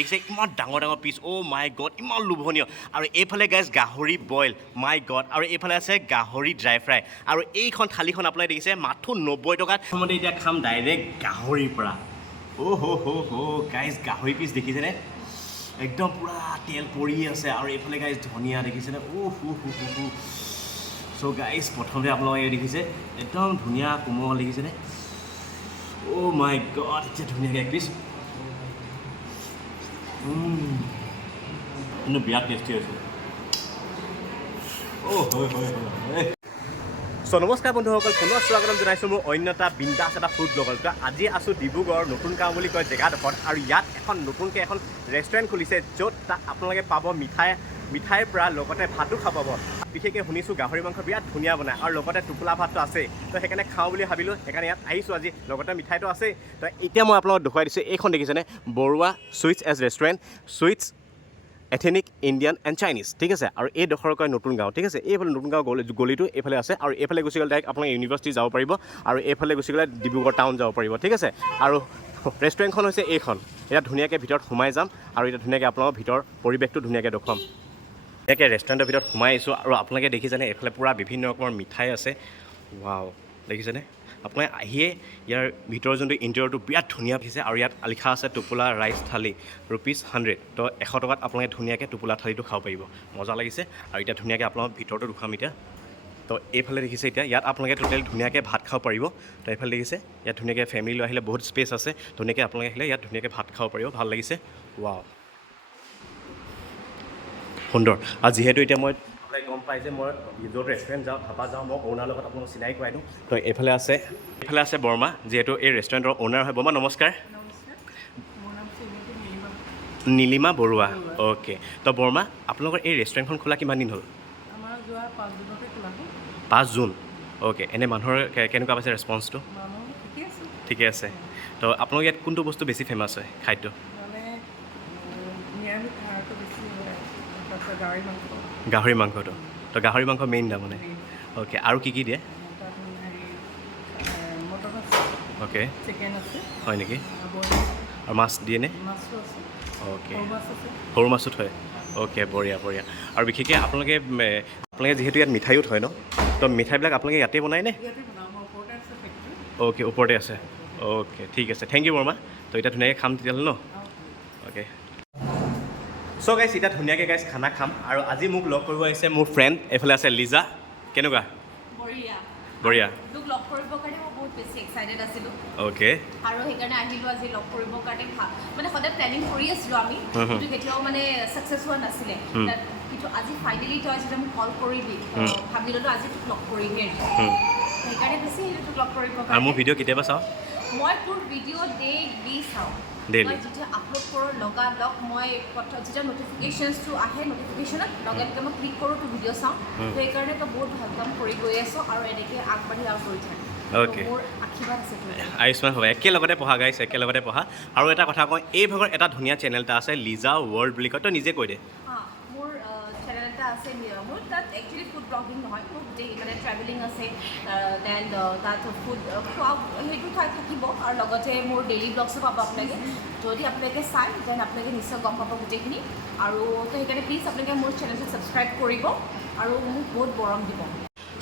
দেখিছে ইমান ডাঙৰ ডাঙৰ পিচ মাই গড ইমান লোভনীয় আৰু এইফালে গাইজ গাহৰি বইল মাই গড আৰু এইফালে আছে গাহৰি ড্ৰাই ফ্ৰাই আৰু এইখন থালিখন আপোনালোকে দেখিছে মাথো 90 টকাত প্ৰথমতে এতিয়া খাম ডাইৰেক্ট গাহৰিৰ পৰা হো গাইজ গাহৰি পিচ দেখিছেনে একদম পুৰা তেল পৰি আছে আৰু এইফালে গাইজ ধনিয়া দেখিছেনে চ' গাইজ প্ৰথমতে আপোনালোকে দেখিছে একদম ধুনীয়া কোমল দেখিছেনে মাই গড এতিয়া ধুনীয়াকৈ এক পিচ কিন্তু বিৰাট টেষ্টি হৈছে চ' নমস্কাৰ বন্ধুসকল পুনৰ স্বাগতম জনাইছোঁ মোৰ অন্য এটা বিন্দাছ এটা ফুড ব্লগৰ আজি আছোঁ ডিব্ৰুগড় নতুন গাঁও বুলি কয় জেগাডোখৰত আৰু ইয়াত এখন নতুনকৈ এখন ৰেষ্টুৰেণ্ট খুলিছে য'ত আপোনালোকে পাব মিঠাইৰ পৰা লগতে ভাতো খাব পাব বিশেষকৈ শুনিছোঁ গাহৰি মাংস বিৰাট ধুনীয়া বনায় আৰু লগতে টোপোলা ভাতটো আছেই তো সেইকাৰণে খাওঁ বুলি ভাবিলোঁ সেইকাৰণে ইয়াত আহিছোঁ আজি লগতে মিঠাইটো আছেই তো এতিয়া মই আপোনালোকক দেখুৱাই দিছোঁ এইখন দেখিছেনে Barua sweets restaurant sweets ethnic Indian and Chinese ঠিক আছে আৰু এই ডোখৰ কয় নতুন গাঁও ঠিক আছে এইফালে নতুন গাঁও গলিটো এইফালে আছে আৰু এইফালে গুচি গ'লে ডাইৰেক্ট আপোনালোকে ইউনিভাৰ্চিটি যাব পাৰিব আৰু এইফালে গুচি গ'লে ডিব্ৰুগড় টাউন যাব পাৰিব ঠিক আছে আৰু ৰেষ্টুৰেণ্টখন হৈছে এইখন এতিয়া ধুনীয়াকৈ ভিতৰত সোমাই যাম আৰু এতিয়া ধুনীয়াকৈ আপোনালোকৰ ভিতৰ পৰিৱেশটো ধুনীয়াকৈ দেখুৱাম ধুনীয়াকৈ ৰেষ্টুৰেণ্টৰ ভিতৰত সোমাই আহিছোঁ আৰু আপোনালোকে দেখিছেনে এইফালে পূৰা বিভিন্ন ৰকমৰ মিঠাই আছে ৱাও দেখিছেনে আপোনালোকে আহিয়ে ইয়াৰ ভিতৰৰ যোনটো ইণ্টেৰিয়ৰটো বিৰাট ধুনীয়া দেখিছে আৰু ইয়াত লিখা আছে টোপোলা ৰাইচ থালি ₹100 তো 100 টকাত আপোনালোকে ধুনীয়াকৈ টোপোলা থালিটো খাব পাৰিব মজা লাগিছে আৰু এতিয়া ধুনীয়াকৈ আপোনালোক ভিতৰটো দেখুৱাম এতিয়া তো এইফালে দেখিছে এতিয়া ইয়াত আপোনালোকে টোটেল ধুনীয়াকৈ ভাত খাব পাৰিব তো এইফালে দেখিছে ইয়াত ধুনীয়াকৈ ফেমিলি লৈ আহিলে বহুত স্পেচ আছে ধুনীয়াকৈ আপোনালোকে আহিলে ইয়াত ধুনীয়াকৈ ভাত খাব পাৰিব ভাল লাগিছে ৱাও সুন্দৰ আৰু যিহেতু এতিয়া মই গম পাই যে মই য'ত ৰেষ্টুৰেণ্ট যাওঁ ধাবা যাওঁ মই অ'নাৰ লগত আপোনালোকক চিনাকি কৰাই দিওঁ তো এইফালে আছে বৰ্মা যিহেতু এই ৰেষ্টুৰেণ্টৰ অ'নাৰ হয় বৰ্মা নমস্কাৰ নীলিমা বৰুৱা অ'কে তো বৰ্মা আপোনালোকৰ এই ৰেষ্টুৰেণ্টখন খোলা কিমান দিন হ'ল 5 জুন অ'কে এনে মানুহৰ কেনেকুৱা পাইছে ৰেছপন্সটো ঠিকে আছে তো আপোনালোকৰ ইয়াত কোনটো বস্তু বেছি ফেমাছ হয় খাদ্য গাহৰি মাংসটো তো গাহৰি মাংস মেইন তাৰমানে অ'কে আৰু কি দিয়ে অ'কে হয় নেকি আৰু মাছ দিয়েনে অ'কে সৰু মাছো থয় অ'কে বঢ়িয়া আৰু বিশেষকৈ আপোনালোকে যিহেতু ইয়াত মিঠাইও থয় ন তো মিঠাইবিলাক আপোনালোকে ইয়াতে বনায়নে অ'কে ওপৰতে আছে অ'কে ঠিক আছে থেংক ইউ বৰ্মা তো এতিয়া ধুনীয়াকৈ খাম তেতিয়াহ'লে ন অ'কে চ' গাইছ এতিয়া ধুনীয়াকৈ গাইছ খানা খাম আৰু আজি মোক লগ কৰিব আহিছে মোৰ ফ্ৰেণ্ড এইফালে আছে লিজা কেনেকুৱা বঢ়িয়া তোক লগ কৰিবৰ কাৰণে মই বহুত বেছি এক্সাইটেড আছিলোঁ অ'কে আৰু সেইকাৰণে আহিলোঁ আজি লগ কৰিবৰ কাৰণে মানে সদায় প্লেনিং কৰি আছিলোঁ আমি কিন্তু কেতিয়াও মানে ছাকচেছ হোৱা নাছিলে কিন্তু আজি ফাইনেলি তই যেতিয়া মোক কল কৰিবি ভাবিলোঁ আজি তোক লগ কৰিমেই সেইকাৰণে বেছি আহিলোঁ তোক লগ কৰিবৰ কাৰণে আৰু মোৰ ভিডিঅ' কেতিয়াবা চাওঁ মই তোৰ ভিডিঅ' ডেইলি চাওঁ মই যেতিয়া আপলোড কৰোঁ লগালগ মই যেতিয়া নটিফিকেশ্যনছটো আহে নটিফিকেশ্যনত লগে মই ক্লিক কৰোঁ তোৰ ভিডিঅ' চাওঁ সেইকাৰণে তই বহুত ভাল কাম কৰি গৈ আছ আৰু এনেকৈ আগবাঢ়ি আৰু কৰি থাক অ'কে মোৰ আশীৰ্বাদ আছে আয়ুষ্মান হ'ব একেলগতে পঢ়া গাইছ একেলগতে পঢ়া আৰু এটা কথা কওঁ এই ভাগৰ এটা ধুনীয়া চেনেল এটা আছে লিজা ৱৰ্ল্ড বুলি কয় তই নিজে কৈ দে মোৰ চেনেল এটা আছে মোৰ তাত একচুৱেলি ফুড ব্লগিং নহয় মোৰ গোটেই মানে ট্ৰেভেলিং আছে দেন তাত ফুড খোৱা সেইটো থাকিব আৰু লগতে মোৰ ডেইলি ব্লগছো পাব আপোনালোকে যদি আপোনালোকে চাই দেন আপোনালোকে নিশ্চয় গম পাব গোটেইখিনি আৰু তো সেইকাৰণে প্লিজ আপোনালোকে মোৰ চেনেলটো ছাবস্ক্ৰাইব কৰিব আৰু মোক বহুত মৰম দিব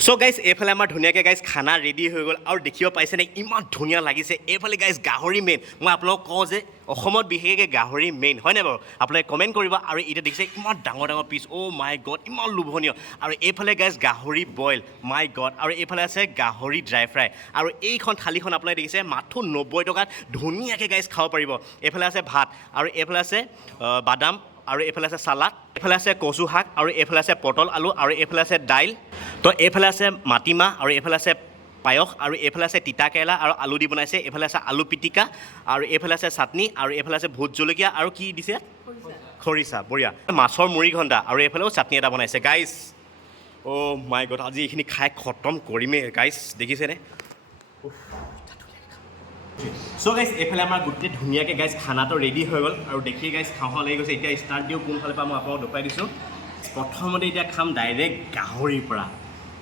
চ' গাইজ এইফালে আমাৰ ধুনীয়াকৈ গাইজ খানা ৰেডি হৈ গ'ল আৰু দেখিব পাইছেনে ইমান ধুনীয়া লাগিছে এইফালে গাইজ গাহৰি মেইন মই আপোনালোকক কওঁ যে অসমত বিশেষকৈ গাহৰি মেইন হয়নে বাৰু আপোনালোকে কমেণ্ট কৰিব আৰু এতিয়া দেখিছে ইমান ডাঙৰ ডাঙৰ পিচ মাই গড ইমান লোভনীয় আৰু এইফালে গাইজ গাহৰি বইল মাই গড আৰু এইফালে আছে গাহৰি ড্ৰাই ফ্ৰাই আৰু এইখন থালিখন আপোনালোকে দেখিছে মাথো 90 টকাত ধুনীয়াকৈ গাইজ খাব পাৰিব এইফালে আছে ভাত আৰু এইফালে আছে বাদাম আৰু এইফালে আছে চালাড এইফালে আছে কচু শাক আৰু এইফালে আছে পটল আলু আৰু এইফালে আছে দাইল তো এইফালে আছে মাটিমাহ আৰু এইফালে আছে পায়স আৰু এইফালে আছে তিতা কেৰেলা আৰু আলু দি বনাইছে এইফালে আছে আলু পিটিকা আৰু এইফালে আছে চাটনি আৰু এইফালে আছে ভোট জলকীয়া আৰু কি দিছে খৰিচা বঢ়িয়া মাছৰ মুড়ি ঘণ্টা আৰু এইফালেও চাটনি এটা বনাইছে গাইছ মাই গড আজি এইখিনি খাই খতম কৰিমেই গাইছ দেখিছেনে চ' গাইছ এইফালে আমাৰ গোটেই ধুনীয়াকৈ গাইছ খানাটো ৰেডি হৈ গ'ল আৰু দেখিয়ে গাইছ খাওঁ লাগি গৈছে এতিয়া ষ্টাৰ্ট দিওঁ কোনফালৰ পৰা মই আপোনালোকক দেখুৱাই দিছোঁ প্ৰথমতে এতিয়া খাম ডাইৰেক্ট গাহৰিৰ পৰা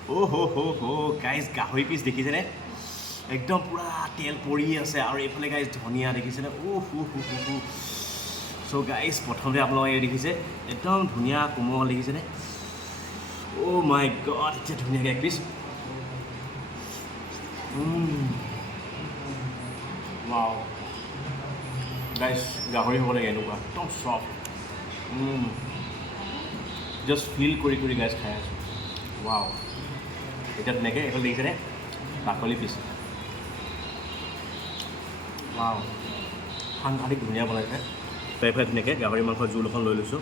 হো গাইছ গাহৰি পিচ দেখিছেনে একদম পূৰা তেল পৰি আছে আৰু এইফালে গাইছ ধনিয়া দেখিছেনে চ' গাইজ প্ৰথমতে আপোনালোকে দেখিছে একদম ধুনীয়া কোমল দেখিছেনে অ' মাই গড এতিয়া ধুনীয়াকৈ এক পিচ ৱাও গাইজ গাহৰি হ'ব লাগে এনেকুৱা একদম চফ্ট জাষ্ট ফিল কৰি গাইজ খাই আছোঁ ৱাও এতিয়া ধুনীয়াকৈ এইফালে দেখিছেনে বাকলি পিচ ৱাও সাংঘাতিক ধুনীয়া বনাইছে এইফালে ধুনীয়াকৈ গাহৰি মাংসৰ জোল এখন লৈ লৈছোঁ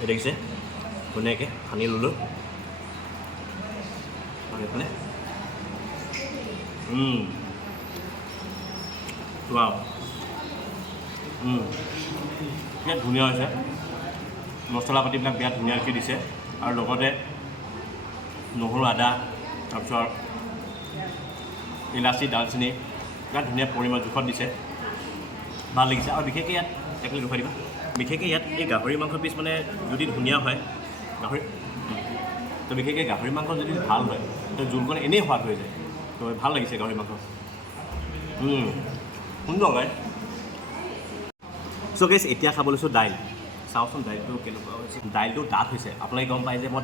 এই দেখিছে ধুনীয়াকৈ সানি ল'লোঁ আৰু এইফালে ৱাও বিৰাট ধুনীয়া হৈছে মছলা পাতিবিলাক বিৰাট ধুনীয়াকৈ দিছে আৰু লগতে নহৰু আদা তাৰপিছত ইলাচি দালচেনি বিৰাট ধুনীয়া পৰিমাণ জোখত দিছে ভাল লাগিছে আৰু বিশেষকৈ ইয়াত একলে দেখুৱাই দিবা বিশেষকৈ ইয়াত এই গাহৰি মাংস পিচ মানে যদি ধুনীয়া হয় গাহৰি তো বিশেষকৈ গাহৰি মাংস যদি ভাল হয় তো জোলকণ এনেই সোৱাদ হৈ যায় তো ভাল লাগিছে গাহৰি মাংস সুন্দৰ হয় চ' গেছ এতিয়া খাব লৈছোঁ দাইল চাওকচোন দাইলটো কেনেকুৱা হৈছে দাইলটো ডাঠ হৈছে আপোনালোকে গম পায় যে মই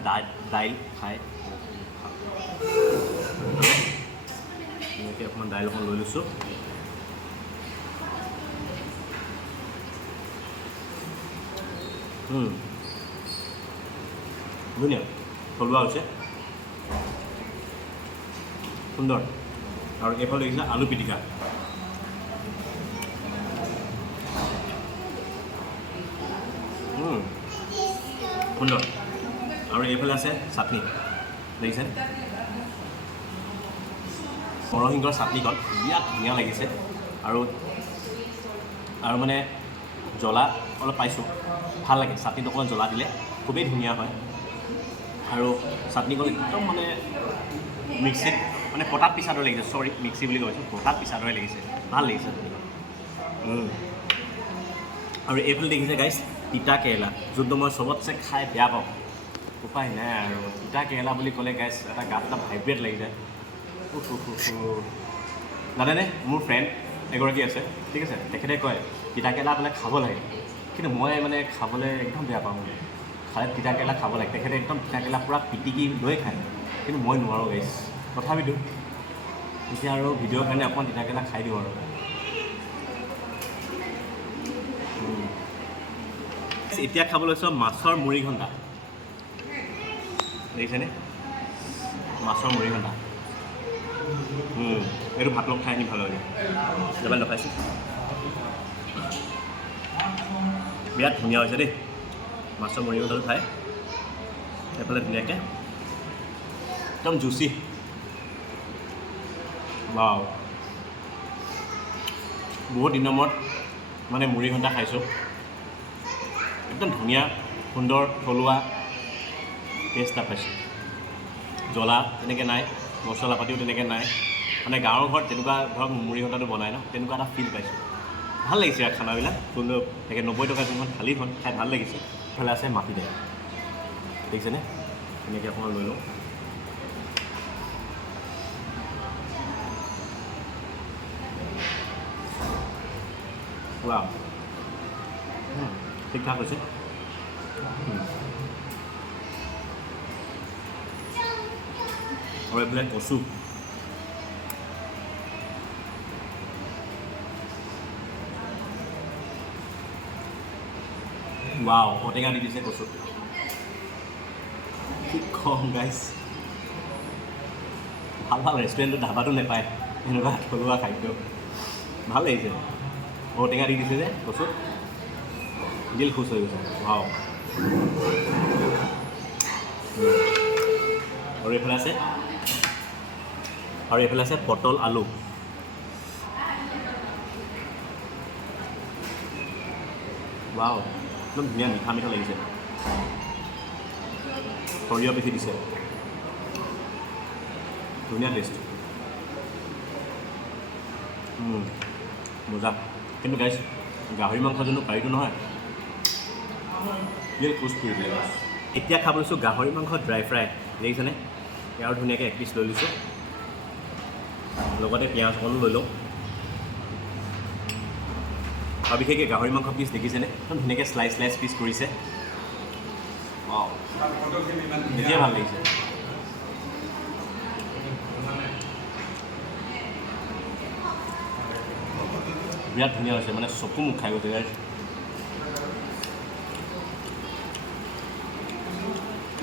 দাইল খাই এনেকৈ অকণমান দাইল অকণ লৈ লৈছোঁ ধুনীয়া থলুৱা হৈছে সুন্দৰ আৰু এইফালে দেখিছে আলু পিটিকা সুন্দৰ আৰু এইফালে আছে চাটনি দেখিছে নৰসিংহৰ চাটনিকণ বিৰাট ধুনীয়া লাগিছে আৰু মানে জ্বলা অলপ পাইছোঁ ভাল লাগে চাটনিত অকণমান জ্বলা দিলে খুবেই ধুনীয়া হয় আৰু চাটনিকণ একদম মানে মিক্সিত মানে পটাত পিছাৰ দৰে লাগিছে চৰি মিক্সি বুলি কৈছোঁ পটাত পিছাৰ দৰে লাগিছে ভাল লাগিছে আৰু এইফালে দেখিছে গাইছ তিতা কেৰেলা যোনটো মই চবতছে খাই বেয়া পাওঁ উপায় নাই আৰু তিতা কেৰেলা বুলি ক'লে গাইছ এটা গাত এটা ভাইব্ৰেট লাগি যায় জানেনে মোৰ ফ্ৰেণ্ড এগৰাকী আছে ঠিক আছে তেখেতে কয় তিতা কেৰেলা বোলে খাব লাগে কিন্তু মই মানে খাবলৈ একদম বেয়া পাওঁ খালে তিতা কেৰেলা খাব লাগে তেখেতে একদম তিতা কেৰেলা পূৰা পিটিকি লৈ খায় কিন্তু মই নোৱাৰোঁ গাইছ তথাপিতো এতিয়া আৰু ভিডিঅ'ৰ কাৰণে অকণমান তিতা কেৰেলা খাই দিওঁ আৰু এতিয়া খাব লৈছোঁ মাছৰ মুড়ি ঘণ্টা দেখিছেনে মাছৰ মুড়ি ঘণ্টা এইটো ভাত লগ খাই আনি ভাল লাগে এবাৰ লগাইছোঁ বিৰাট ধুনীয়া হৈছে দেই মাছৰ মুড়ি ঘণ্টাটো খাই এইফালে ধুনীয়াকৈ একদম জুচি ৱাও বহুত দিনৰ মূৰত মানে মুড়ি ঘণ্টা খাইছোঁ একদম ধুনীয়া সুন্দৰ থলুৱা টেষ্ট এটা পাইছোঁ জ্বলা তেনেকৈ নাই মছলা পাতিও তেনেকৈ নাই মানে গাঁৱৰ ঘৰত যেনেকুৱা ধৰক মুড়ি ঘণ্টাটো বনাই ন তেনেকুৱা এটা ফিল পাইছোঁ ভাল লাগিছে আৰু খানাবিলাক কিন্তু তাকে 90 টকা যোনখন থালিখন খাই ভাল লাগিছে ইফালে আছে মাটি দাইল দেখিছেনে এনেকৈ অকণমান লৈ লওঁ ৱাও ঠিক ঠাক হৈছে আৰু এইবিলাক কচু ৱাও ঔটেঙা দি দিছে কচুত কি কম গাইছ ভাল ৰেষ্টুৰেণ্টত ধাবাটো নাপায় এনেকুৱা থলুৱা খাদ্য ভাল লাগিছে ঔটেঙা দি দিছে যে কচুত দিল খুচ হৈ গৈছে ৱাও আৰু এইফালে আছে পটল আলু ৱাও একদম ধুনীয়া মিঠা মিঠা লাগিছে সৰিয়হ পিঠি দিছে ধুনীয়া টেষ্ট মজা কিন্তু গাইছ গাহৰি মাংস যোনটো কাৰীটো নহয় দিল খুচ কৰি দিলে এতিয়া খাব লৈছোঁ গাহৰি মাংস ড্ৰাই ফ্ৰাই দেখিছেনে ইয়াৰ ধুনীয়াকৈ এক পিচ লৈ লৈছোঁ লগতে পিঁয়াজ অকণো লৈ লওঁ আৰু বিশেষকৈ গাহৰি মাংস পিচ দেখিছেনে একদম ধুনীয়াকৈ শ্লাইচ পিচ কৰিছে নিজে ভাল লাগিছে বিৰাট ধুনীয়া হৈছে মানে চকু মুখ খাই গৈছে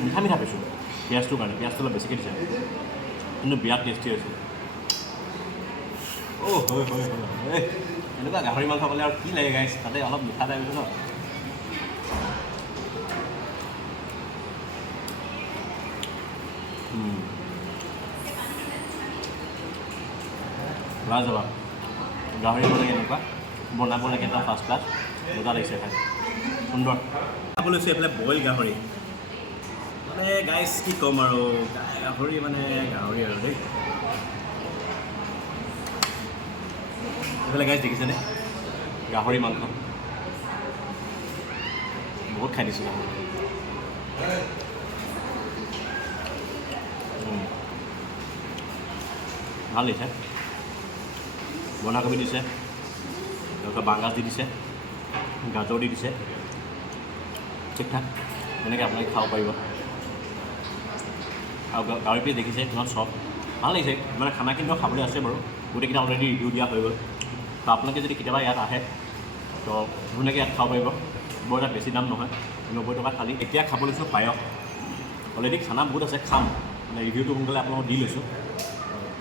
মিঠা মিঠা পাইছোঁ পিঁয়াজটোৰ কাৰণে পিঁয়াজটো অলপ বেছিকৈ দিছে কিন্তু বিৰাট টেষ্টি হৈছে হয় এনেকুৱা গাহৰি মাংস পালে আৰু কি লাগে গাইছ তাতে অলপ মিঠা টাইপ হৈছে ন লাজবাব গাহৰি মানে এনেকুৱা বনাব লাগে এটা ফাৰ্ষ্ট ক্লাছ মজা লাগিছে খাই সুন্দৰ খাব লৈছোঁ এইফালে বইল গাহৰি মানে গাইছ কি ক'ম আৰু গাহৰি মানে গাহৰি আৰু দেই এইফালে গাইছ দেখিছেনে গাহৰি মাংস বহুত খাই দিছোঁ গাহৰি ভাল লাগিছে বন্ধাকবি দিছে তাৰপিছত বাঁহগাজ দি দিছে গাজৰ দি দিছে ঠিক ঠাক এনেকৈ আপোনালোকে খাব পাৰিব আৰু গাহৰি পিচ দেখিছে কিমান চফ ভাল লাগিছে মানে খানা কিন্তু খাবলৈ আছে বাৰু গোটেইকেইটা অলৰেডি ৰিভিউ দিয়া হৈ গ'ল তো আপোনালোকে যদি কেতিয়াবা ইয়াত আহে তো ধুনীয়াকৈ ইয়াত খাব পাৰিব বৰ এটা বেছি দাম নহয় 90 টকা খালি এতিয়া খাব লৈছোঁ পায়স অলৰেডি খানা বহুত আছে খাম মানে ৰিভিউটো সোনকালে আপোনালোকক দি লৈছোঁ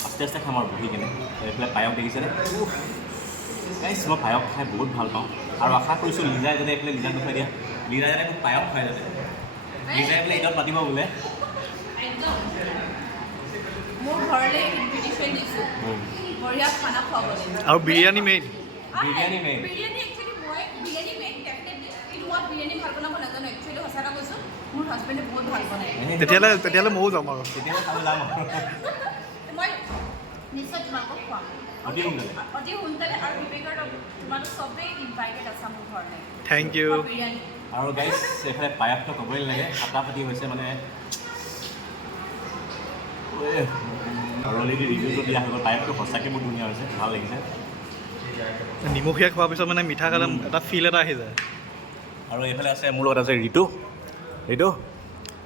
আস্তে আস্তে খাম আৰু বহি কেনে এইফালে পায়স দেখিছেনে গাইছ মই পায়স খাই বহুত ভাল পাওঁ আৰু আশা কৰিছোঁ লিজাই যাতে এইফালে লিজাক দেখুৱাই দিয়া লিজাই যাতে মোক পায়স খাই যাতে লিজাই বোলে ঈদত পাতিব বোলে মোৰ ঘৰলৈ ইনভিটেশ্যন দিছোঁ বঢ়িয়া খানা খুৱাবলৈ আৰু biryani main biryani main biryani actually মই বিৰিয়ানী মেইন ডেফিনেটলি কিন্তু মই বিৰিয়ানী ভাল বনাব নাজানো একচুৱেলি সঁচা এটা কৈছোঁ মোৰ হাজবেণ্ডে বহুত ভাল বনায় তেতিয়াহ'লে ময়ো যাম আৰু তেতিয়াহ'লে খাব যাম আৰু মই নিশ্চয় তোমালোকক খুৱাম অতি সোনকালে অতি সোনকালে আৰু বিবেকৰ তোমালোক চবেই ইনভাইটেড আছা মোৰ ঘৰলৈ থেংক ইউ বিৰিয়ানী আৰু গাইছ এইফালে পায়সটো ক'বই নালাগে ফাটাফাটি হৈছে মানে অলৰেডি ৰিভিউটো দিয়া হৈ গ'ল পায়সটো সঁচাকৈ বহুত ধুনীয়া হৈছে ভাল লাগিছে নিমখীয়া খোৱাৰ পিছত মানে মিঠা খালে এটা ফিল এটা আহি যায় আৰু এইফালে আছে মোৰ লগত আছে ঋতু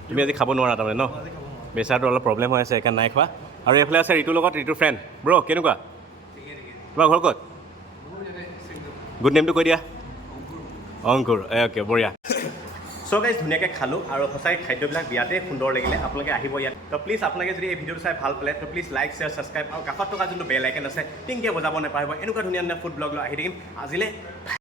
তুমি আজি খাব নোৱাৰা তাৰমানে ন প্ৰেচাৰটো অলপ প্ৰব্লেম হৈ আছে সেইকাৰণে নাই খোৱা আৰু এইফালে আছে ঋতুৰ লগত ঋতুৰ ফ্ৰেণ্ড ব্ৰ কেনেকুৱা তোমাৰ ঘৰ ক'ত গুড নেমটো কৈ দিয়া অংকুৰ অ'কে বঢ়িয়া চ' গাইজ ধুনীয়াকৈ খালোঁ আৰু সঁচাকৈ খাদ্যবিলাক বিৰাটেই সুন্দৰ লাগিলে আপোনালোকে আহিব ইয়াত তো প্লিজ আপোনালোকে যদি এই ভিডিঅ'টো চাই ভাল পালে তো প্লিজ লাইক শ্বেয়াৰ ছাবস্ক্ৰাইব আৰু কাষত থকা যোনটো বেল আইকন আছে টিংকৈ বজাব নাপাহৰিব এনেকুৱা ধুনীয়া ধুনীয়া ফুড ব্লগ লৈ আহি থাকিম আজিলৈ